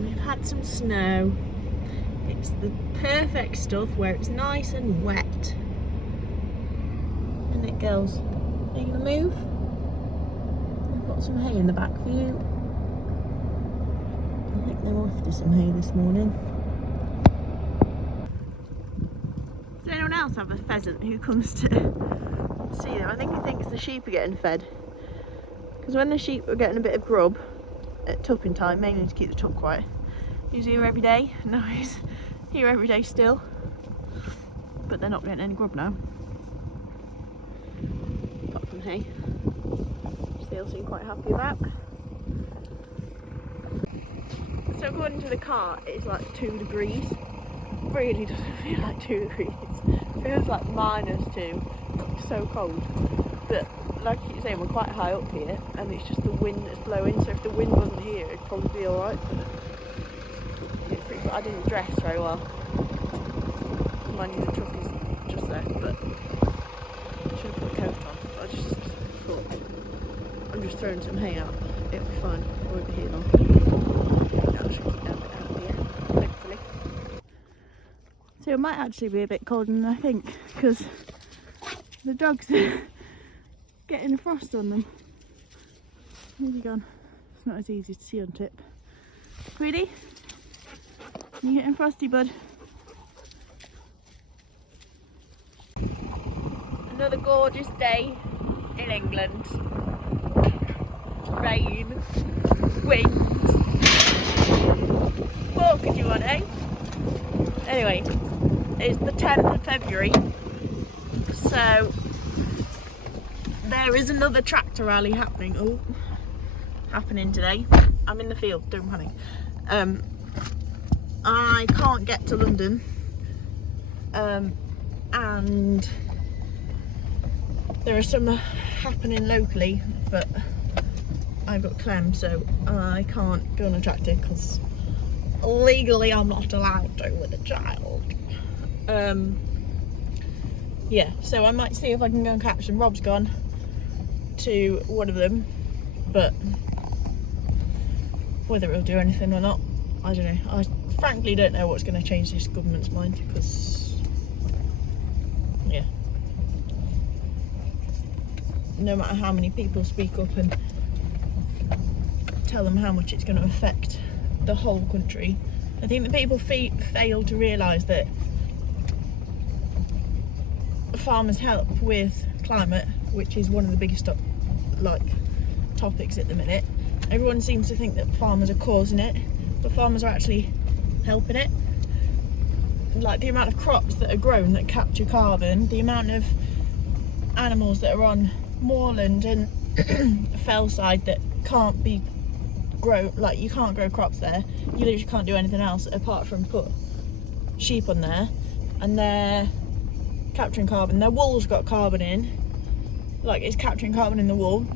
We've had some snow. It's the perfect stuff where it's nice and wet. And it goes. Are you gonna move? I've got some hay in the back for you. I think they're after some hay this morning. Does anyone else have a pheasant who comes to see them? I think he thinks the sheep are getting fed. Because when the sheep are getting a bit of grub at tupping time, mainly to keep the tup quiet, he's here every day. No, he's here every day still. But they're not getting any grub now. Apart from hay. Which they all seem quite happy about. So according to the car, it's like 2 degrees. Really doesn't feel like 2 degrees. It feels like -2. So cold. But like you say, we're quite high up here, and it's just the wind that's blowing. So if the wind wasn't here, it'd probably be alright. But I didn't dress very well. Mind you, the truck is just there, but I should have put a coat on. I just thought, I'm just throwing some hay out. It'll be fine. I won't be here long. That should keep them a bit happier, hopefully. So it might actually be a bit colder than I think, because the dogs are getting a frost on them. Where's he gone? It's not as easy to see on tip. Greedy? You getting frosty, bud? Another gorgeous day in England. Rain, wind. What could you want, eh? Anyway, it's the 10th of February, so there is another tractor rally happening. Happening today. I'm in the field, don't panic. I can't get to London, and there are some happening locally, but I've got Clem, so I can't go on a tractor because legally I'm not allowed to with a child. Yeah, so I might see if I can go and catch them. Rob's gone to one of them, but whether it'll do anything or not, I don't know. I frankly don't know what's going to change this government's mind, because yeah, no matter how many people speak up and tell them how much it's going to affect the whole country, I think the people fail to realise that farmers help with climate, which is one of the biggest topics at the minute. Everyone seems to think that farmers are causing it, but farmers are actually helping it. Like the amount of crops that are grown that capture carbon, the amount of animals that are on moorland and fellside that can't be grown, like you can't grow crops there, you literally can't do anything else apart from put sheep on there, and they're capturing carbon. Their wool's got carbon in, like it's capturing carbon in the wool.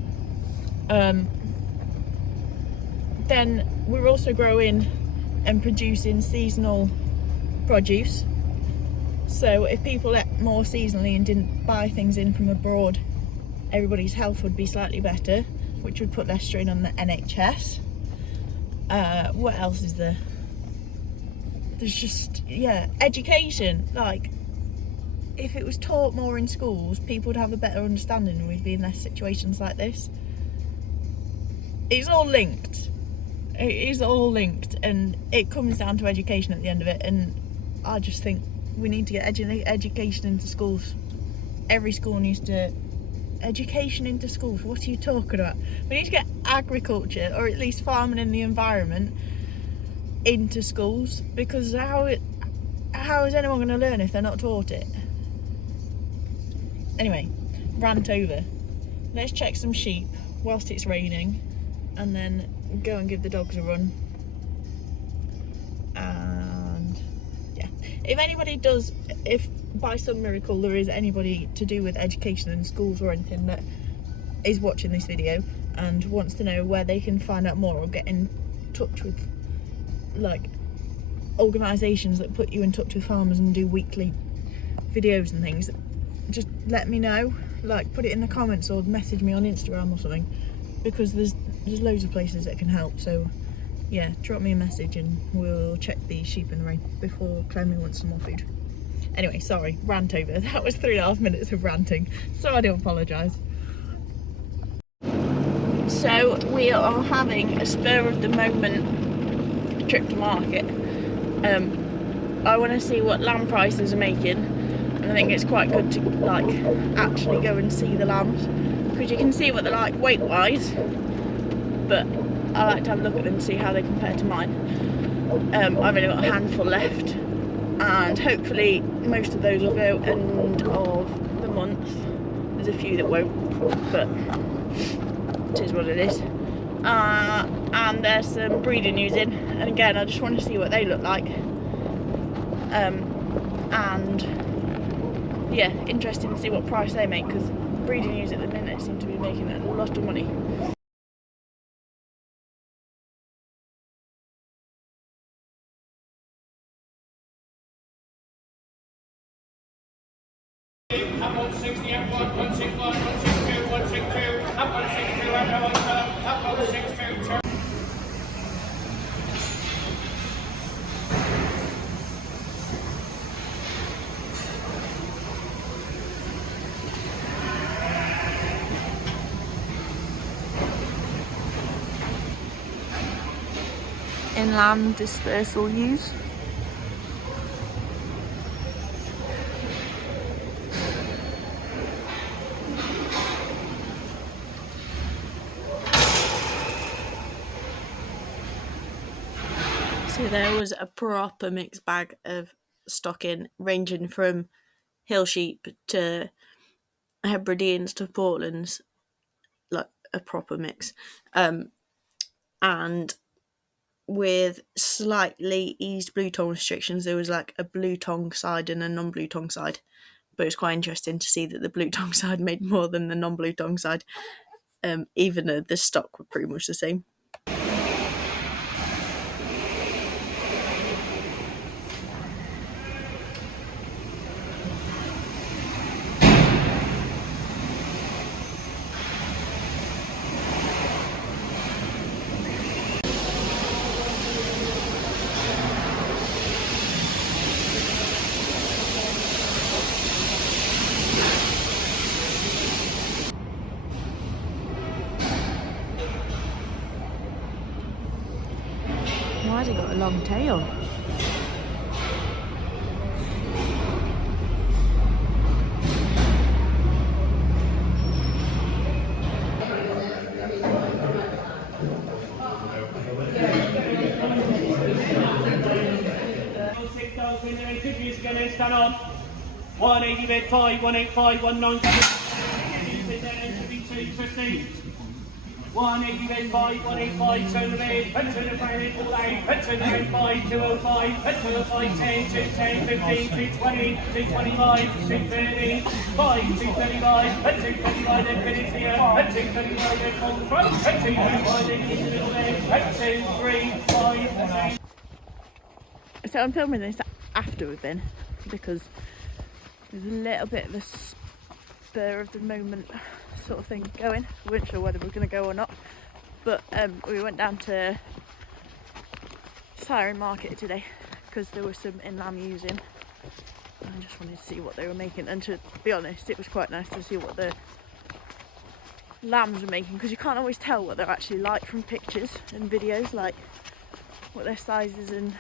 Then we're also growing and producing seasonal produce, so if people ate more seasonally and didn't buy things in from abroad, everybody's health would be slightly better, which would put less strain on the NHS. What else is there? There's just, yeah, education. Like, if it was taught more in schools, people would have a better understanding and we'd be in less situations like this. It's all linked. It is all linked, and it comes down to education at the end of it, and I just think we need to get education into schools. Every school needs to... Education into schools? What are you talking about? We need to get agriculture, or at least farming and the environment, into schools, because how is anyone going to learn if they're not taught it? Anyway, rant over. Let's check some sheep whilst it's raining, and then go and give the dogs a run. And yeah, if anybody does, if by some miracle there is anybody to do with education in schools or anything that is watching this video and wants to know where they can find out more or get in touch with like organisations that put you in touch with farmers and do weekly videos and things, just let me know. Like, put it in the comments or message me on Instagram or something, because there's loads of places that can help. So yeah, drop me a message and we'll check the sheep in the rain before Clemmy wants some more food. Anyway, sorry, rant over. That was 3.5 minutes of ranting, so I do apologise. So we are having a spur of the moment trip to market. I want to see what lamb prices are making, and I think it's quite good to like actually go and see the lambs, because you can see what they're like weight wise, but I like to have a look at them and see how they compare to mine. I've only got a handful left, and hopefully most of those will go end of the month. There's a few that won't, but it is what it is. And there's some breeding news in, and again I just want to see what they look like. And yeah, interesting to see what price they make, because breeding news at the minute seem to be making a lot of money. Up 160, up 161, 162, 162, up 162, up 162. Inland dispersal use. So there was a proper mixed bag of stock in, ranging from hill sheep to Hebrideans to Portlands, like a proper mix. And with slightly eased blue tongue restrictions, there was like a blue tongue side and a non-blue tongue side. But it was quite interesting to see that the blue tongue side made more than the non-blue tongue side, even though the stock were pretty much the same. Why has it got a long tail? Stand on. 180 bid 5, 185, 190. 180 bid 5, 185, turn the bid, put to the frame, all out, put to the bid 5, 205, put to the 5, 10, 210, 15, 220, 225, 230, 5, 235, put 235, then finish here, put 235, then full front, put 235, then into the little bit, put 2, 3, 5, 6. So I'm filming this after we've been, because there's a little bit of a spur of the moment sort of thing going. We weren't sure whether we were going to go or not, but we went down to Siren Market today because there was some inland using. I just wanted to see what they were making, and to be honest, it was quite nice to see what the lambs were making, because you can't always tell what they're actually like from pictures and videos, like what their sizes, and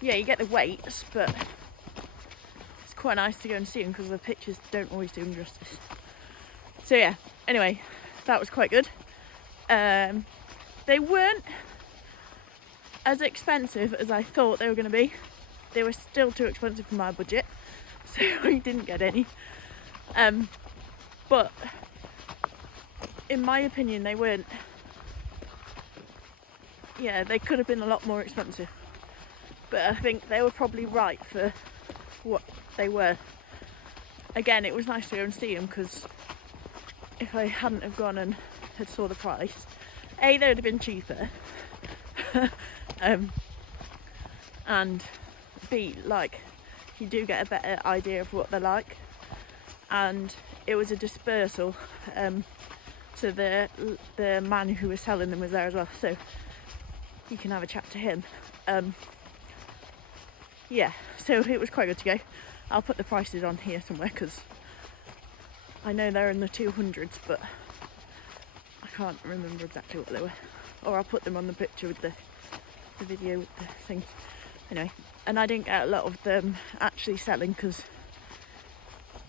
yeah, you get the weights, but it's quite nice to go and see them because the pictures don't always do them justice. So yeah, anyway, that was quite good. They weren't as expensive as I thought they were going to be. They were still too expensive for my budget, so we didn't get any. But in my opinion, they weren't. Yeah, they could have been a lot more expensive, but I think they were probably right for what they were. Again, it was nice to go and see them, because if I hadn't have gone and had saw the price, A, they would have been cheaper, and B, like, you do get a better idea of what they're like. And it was a dispersal, so the man who was selling them was there as well, so you can have a chat to him. Yeah, so it was quite good to go. I'll put the prices on here somewhere because I know they're in the 200s, but I can't remember exactly what they were. Or I'll put them on the picture with the video with the thing. Anyway, and I didn't get a lot of them actually selling because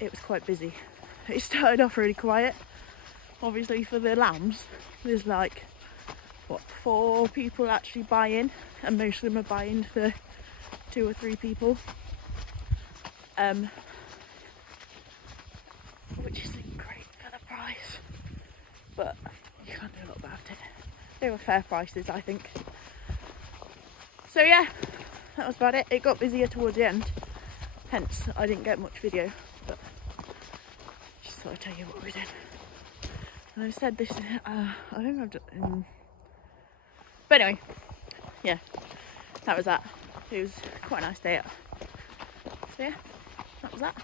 it was quite busy. It started off really quiet. Obviously for the lambs, there's like, what, 4 people actually buy in, and most of them are buying for 2 or 3 people. Which isn't great for the price, but you can't do a lot about it. They were fair prices, I think. So yeah, that was about it. It got busier towards the end, hence I didn't get much video, but just thought I'd tell you what we did. And I said this, I think I've done, but anyway, yeah, that was that. It was quite a nice day out. So yeah, that was that.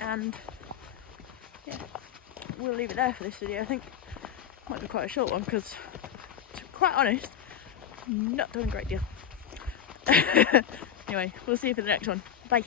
And yeah, we'll leave it there for this video. I think it might be quite a short one because, to be quite honest, I'm not doing a great deal. Anyway, we'll see you for the next one. Bye.